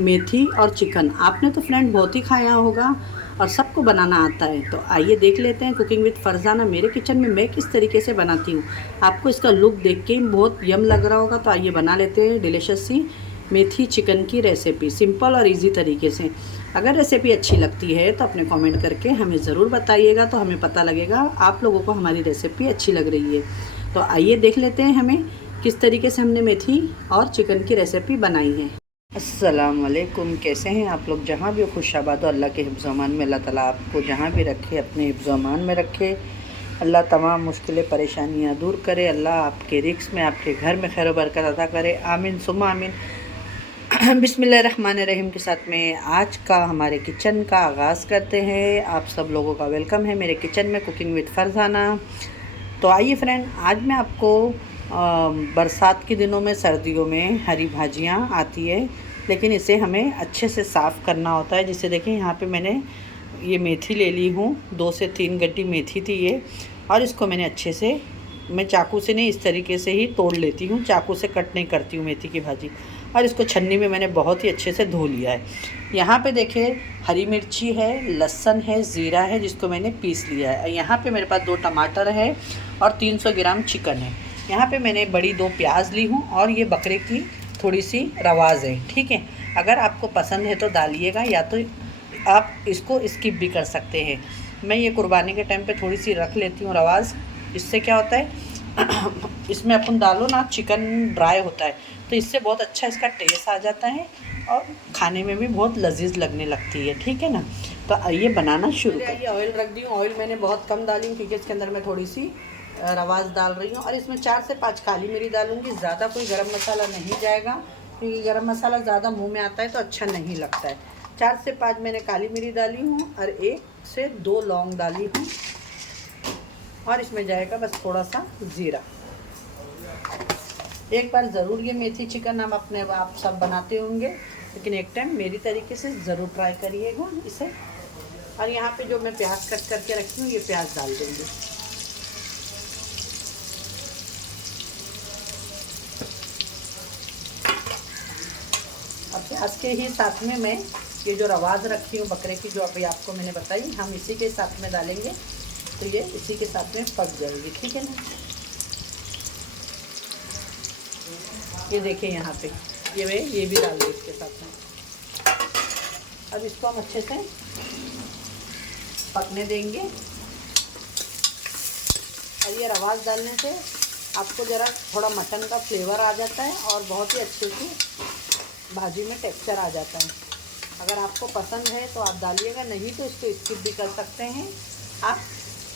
मेथी और चिकन आपने तो फ्रेंड बहुत ही खाया होगा और सबको बनाना आता है। तो आइए देख लेते हैं कुकिंग विद फरजाना मेरे किचन में मैं किस तरीके से बनाती हूँ। आपको इसका लुक देख के बहुत यम लग रहा होगा। तो आइए बना लेते हैं डिलीशियस सी मेथी चिकन की रेसिपी सिंपल और इजी तरीके से। अगर रेसिपी अच्छी लगती है तो अपने कमेंट करके हमें ज़रूर बताइएगा, तो हमें पता लगेगा आप लोगों को हमारी रेसिपी अच्छी लग रही है। तो आइए देख लेते हैं हमें किस तरीके से हमने मेथी और चिकन की रेसिपी बनाई है। अस्सलाम वालेकुम, कैसे हैं आप लोग? जहाँ भी हो खुशाबाद हो, अल्लाह के हिफ्ज़-ओ-अमान में। अल्लाह ताला आपको जहाँ भी रखे अपने हिफ्ज़-ओ-अमान में रखे। अल्लाह तमाम मुश्किलें परेशानियाँ दूर करे। अल्लाह आपके रिज़्क़ में आपके घर में खैर बरकत अता करे। आमीन सुम्मा आमीन। बिस्मिल्लाहिर्रहमानिर्रहीम के साथ में आज का हमारे किचन का आगाज़ करते हैं। आप सब लोगों का वेलकम है मेरे किचन में कुकिंग विद फरजाना। तो आइए फ्रेंड, आज मैं आपको बरसात के दिनों में सर्दियों में हरी भाजियाँ आती है, लेकिन इसे हमें अच्छे से साफ़ करना होता है। जिसे देखिए यहाँ पे मैंने ये मेथी ले ली हूँ, 2 से 3 गड्डी मेथी थी ये, और इसको मैंने अच्छे से, मैं चाकू से नहीं इस तरीके से ही तोड़ लेती हूँ, चाकू से कट नहीं करती हूँ मेथी की भाजी। और इसको छन्नी में मैंने बहुत ही अच्छे से धो लिया है। यहाँ पे देखिए हरी मिर्ची है, लहसुन है, ज़ीरा है जिसको मैंने पीस लिया है। यहाँ पे मेरे पास 2 टमाटर है और 300 ग्राम चिकन है। यहाँ पे मैंने बड़ी 2 प्याज ली हूँ और ये बकरे की थोड़ी सी रवाज़ है, ठीक है। अगर आपको पसंद है तो डालिएगा, या तो आप इसको स्किप भी कर सकते हैं। मैं ये कुर्बानी के टाइम पे थोड़ी सी रख लेती हूँ रवाज़। इससे क्या होता है इसमें अपन डालो ना, चिकन ड्राई होता है तो इससे बहुत अच्छा इसका टेस्ट आ जाता है और खाने में भी बहुत लजीज लगने लगती है, ठीक है ना। तो आइए बनाना शुरू करें। ऑयल रख दी हूँ। ऑयल मैंने बहुत कम डाली हूँ क्योंकि इसके अंदर मैं थोड़ी सी रवाज़ डाल रही हूँ और इसमें 4 से 5 काली मिर्च डालूँगी। ज़्यादा कोई गरम मसाला नहीं जाएगा क्योंकि गरम मसाला ज़्यादा मुँह में आता है तो अच्छा नहीं लगता है। 4 से 5 मैंने काली मिर्च डाली हूँ और 1 से 2 लौंग डाली हूँ और इसमें जाएगा बस थोड़ा सा ज़ीरा। एक बार ज़रूर ये मेथी चिकन आप सब बनाते होंगे, लेकिन एक टाइम मेरी तरीके से ज़रूर ट्राई करिएगा इसे। और यहाँ पे जो मैं प्याज कट करके रखी हूँ ये प्याज डाल देंगे। अब प्याज के ही साथ में मैं ये जो रवाज़ रखी हूँ बकरे की, जो अभी आपको मैंने बताई, हम इसी के साथ में डालेंगे तो ये इसी के साथ में पक जाएगी, ठीक है ना। ये देखिए यहाँ पे ये भी डाल दें इसके साथ में। अब इसको हम अच्छे से पकने देंगे। और ये रवाज़ डालने से आपको ज़रा थोड़ा मटन का फ्लेवर आ जाता है और बहुत ही अच्छे से भाजी में टेक्सचर आ जाता है। अगर आपको पसंद है तो आप डालिएगा, नहीं तो इसको स्किप भी कर सकते हैं। आप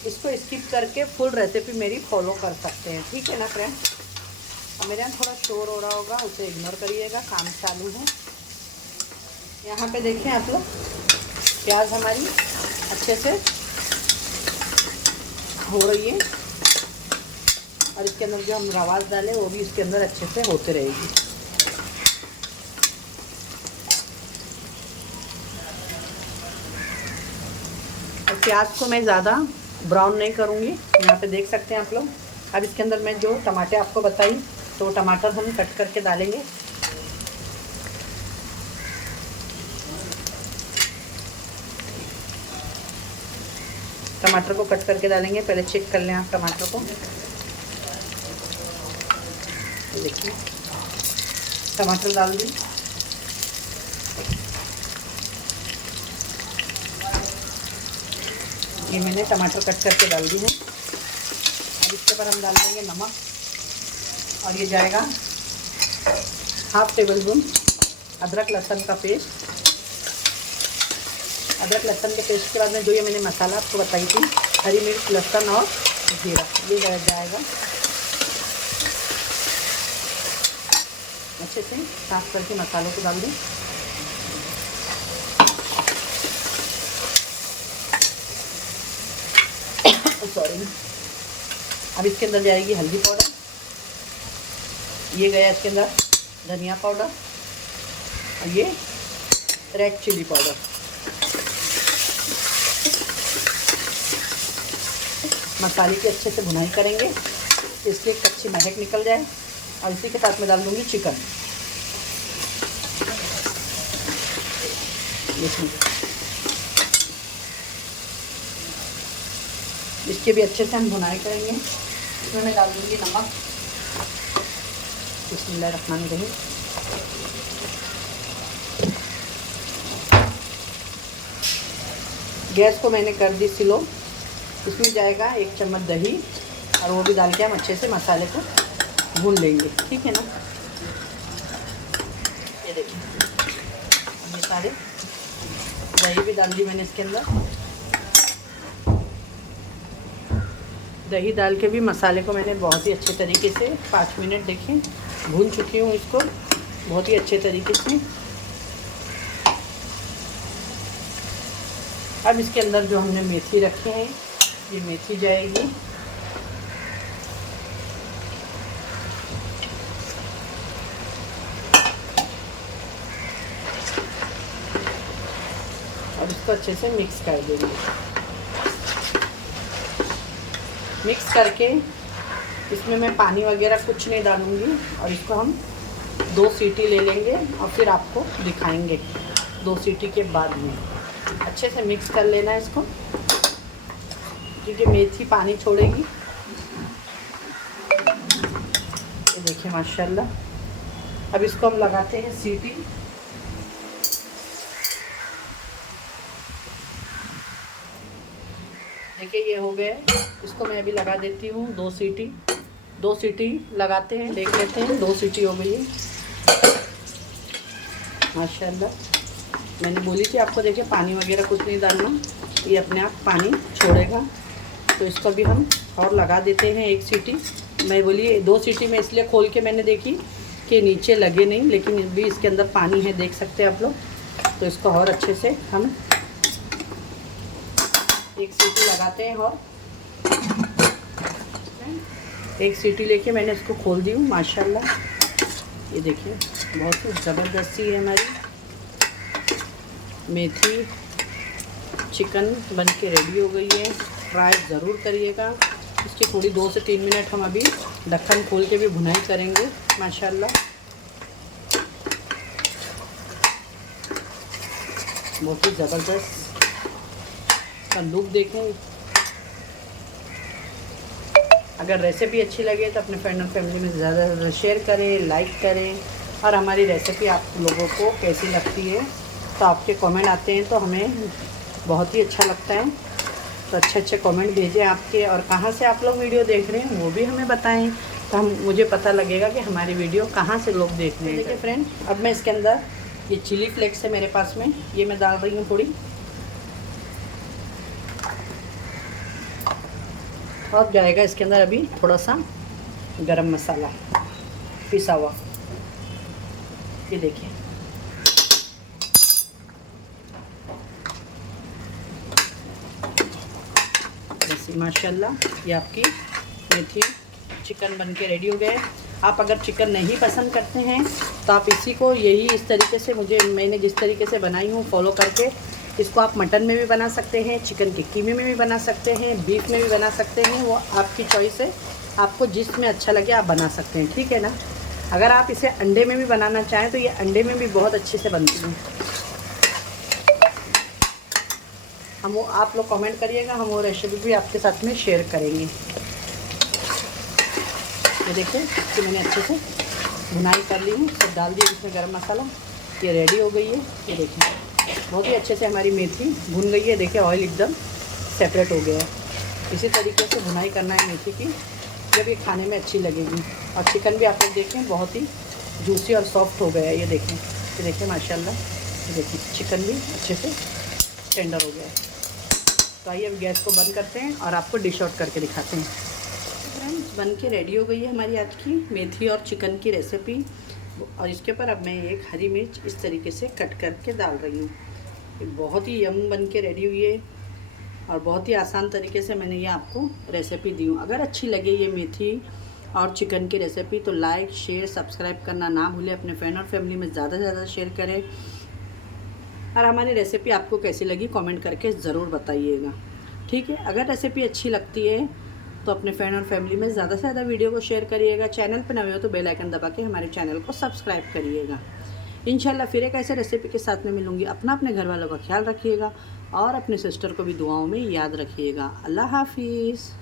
इसको स्किप करके फुल रेसिपी मेरी फॉलो कर सकते हैं, ठीक है ना फ्रेंड। अब मेरे यहाँ थोड़ा शोर हो रहा होगा, उसे इग्नोर करिएगा, काम चालू है। यहाँ पे देखें आप लोग, प्याज हमारी अच्छे से हो रही है और इसके अंदर जो हम रवाज़ डालें वो भी इसके अंदर अच्छे से होते रहेगी। और प्याज को मैं ज़्यादा ब्राउन नहीं करूँगी। यहाँ पे देख सकते हैं आप लोग। अब इसके अंदर मैं जो टमाटर आपको बताई तो टमाटर हम कट करके डालेंगे। टमाटर को कट करके डालेंगे। पहले चेक कर लें आप टमाटर को। देखिए टमाटर डाल दी। ये मैंने टमाटर कट करके डाल दी है। अब इसके ऊपर हम डाल देंगे नमक और ये जाएगा 1/2 टेबल स्पून अदरक लहसुन का पेस्ट। अदरक लहसुन के पेस्ट के बाद में जो ये मैंने मसाला आपको बताई थी, हरी मिर्च, लहसुन और जीरा, ये जाएगा। अच्छे से साफ करके मसालों को डाल दें। सॉरी। अब इसके अंदर जाएगी हल्दी पाउडर, ये गया इसके अंदर धनिया पाउडर और ये रेड चिली पाउडर। मसाले की अच्छे से भुनाई करेंगे इसलिए कच्ची महक निकल जाए। और इसी के साथ में डाल दूँगी चिकन। देखिए इसके भी अच्छे से हम भुनाई करेंगे। इसमें मैं डाल दूँगी नमक। बिस्मिल्लाहिर्रहमानिर्रहीम। गैस को मैंने कर दी स्लो। इसमें जाएगा 1 चम्मच दही और वो भी डाल के हम अच्छे से मसाले को भून लेंगे, ठीक है ना। ये देखिए ये सारे दही भी डाल दी मैंने इसके अंदर। दही डाल के भी मसाले को मैंने बहुत ही अच्छे तरीके से 5 मिनट देखिए भून चुकी हूँ इसको बहुत ही अच्छे तरीके से। अब इसके अंदर जो हमने मेथी रखे हैं ये मेथी जाएगी। और इसको अच्छे से मिक्स कर देंगे। मिक्स करके इसमें मैं पानी वगैरह कुछ नहीं डालूँगी और इसको हम 2 सीटी ले लेंगे और फिर आपको दिखाएंगे 2 सीटी के बाद में। अच्छे से मिक्स कर लेना है इसको क्योंकि मेथी पानी छोड़ेगी। ये देखिए माशाल्लाह। अब इसको हम लगाते हैं सीटी। देखिए ये हो गया। इसको मैं अभी लगा देती हूँ 2 सीटी। 2 सीटी लगाते हैं, देख लेते हैं। 2 सीटी हो गई है माशाल्लाह। मैंने बोली थी आपको, देखिए पानी वगैरह कुछ नहीं डालना, ये अपने आप पानी छोड़ेगा। तो इसको भी हम और लगा देते हैं 1 सीटी। मैं बोली 2 सीटी में इसलिए खोल के मैंने देखी कि नीचे लगे नहीं, लेकिन भी इसके अंदर पानी है, देख सकते हैं आप लोग। तो इसको और अच्छे से हम 1 सीटी लगाते हैं और 1 सीटी लेके मैंने इसको खोल दी हूँ माशाल्लाह। ये देखिए बहुत ही ज़बरदस्त सी है हमारी मेथी चिकन बन के रेडी हो गई है। ट्राई ज़रूर करिएगा। इसकी थोड़ी 2 से 3 मिनट हम अभी ढक्कन खोल के भी भुनाई करेंगे माशाल्लाह। बहुत ही ज़बरदस्त का लुक देखें। अगर रेसिपी अच्छी लगे तो अपने फ्रेंड और फैमिली में ज़्यादा से ज़्यादा शेयर करें, लाइक करें। और हमारी रेसिपी आप लोगों को कैसी लगती है तो आपके कमेंट आते हैं तो हमें बहुत ही अच्छा लगता है। तो अच्छे कमेंट भेजें आपके, और कहाँ से आप लोग वीडियो देख रहे हैं वो भी हमें बताएं तो मुझे पता लगेगा कि हमारी वीडियो कहाँ से लोग देख रहे हैं। देखिए फ्रेंड, अब मैं इसके अंदर ये चिली फ्लेक्स है मेरे पास में, ये मैं डाल रही हूँ थोड़ी। और जाएगा इसके अंदर अभी थोड़ा सा गरम मसाला पिसा हुआ। ये देखिए ऐसे माशाल्लाह ये आपकी मेथी चिकन बन के रेडी हो गए। आप अगर चिकन नहीं पसंद करते हैं तो आप इसी को यही इस तरीके से मैंने जिस तरीके से बनाई हूँ फॉलो करके इसको आप मटन में भी बना सकते हैं, चिकन के कीमे में भी बना सकते हैं, बीफ में भी बना सकते हैं। वो आपकी चॉइस है, आपको जिसमें अच्छा लगे आप बना सकते हैं, ठीक है ना। अगर आप इसे अंडे में भी बनाना चाहें तो ये अंडे में भी बहुत अच्छे से बनती है। हम वो आप लोग कमेंट करिएगा, हम वो रेसिपी भी आपके साथ में शेयर करेंगे। ये देखिए कि मैंने अच्छे से भुनाई कर ली हूँ, सब डाल दिया इसमें गरम मसाला, ये रेडी हो गई है। ये देखिए बहुत ही अच्छे से हमारी मेथी भुन गई है। देखिए ऑयल एकदम सेपरेट हो गया है। इसी तरीके से भुनाई करना है मेथी की, जब ये खाने में अच्छी लगेगी। और चिकन भी आप लोग देखें बहुत ही जूसी और सॉफ्ट हो गया है। ये देखिए माशाल्लाह। ये देखिए चिकन भी अच्छे से टेंडर हो गया है। तो आइए अब गैस को बंद करते हैं और आपको डिश आउट करके दिखाते हैं। फ्रेंड्स बन के रेडी हो गई है हमारी आज की मेथी और चिकन की रेसिपी। और इसके ऊपर अब मैं एक हरी मिर्च इस तरीके से कट करके डाल रही हूँ। ये बहुत ही यम बन के रेडी हुई है और बहुत ही आसान तरीके से मैंने ये आपको रेसिपी दी हूँ। अगर अच्छी लगे ये मेथी और चिकन की रेसिपी तो लाइक शेयर सब्सक्राइब करना ना भूलें। अपने फ्रेंड और फैमिली में ज़्यादा से ज़्यादा शेयर करें। और हमारी रेसिपी आपको कैसी लगी कमेंट करके ज़रूर बताइएगा, ठीक है। अगर रेसिपी अच्छी लगती है तो अपने फ्रेंड और फैमिली में ज़्यादा से ज़्यादा वीडियो को शेयर करिएगा। चैनल पर नए हो तो बेल आइकन दबा के हमारे चैनल को सब्सक्राइब करिएगा। इंशाल्लाह फिर एक ऐसे रेसिपी के साथ में मिलूँगी। अपना अपने घर वालों का ख्याल रखिएगा और अपने सिस्टर को भी दुआओं में याद रखिएगा। अल्लाह हाफिज़।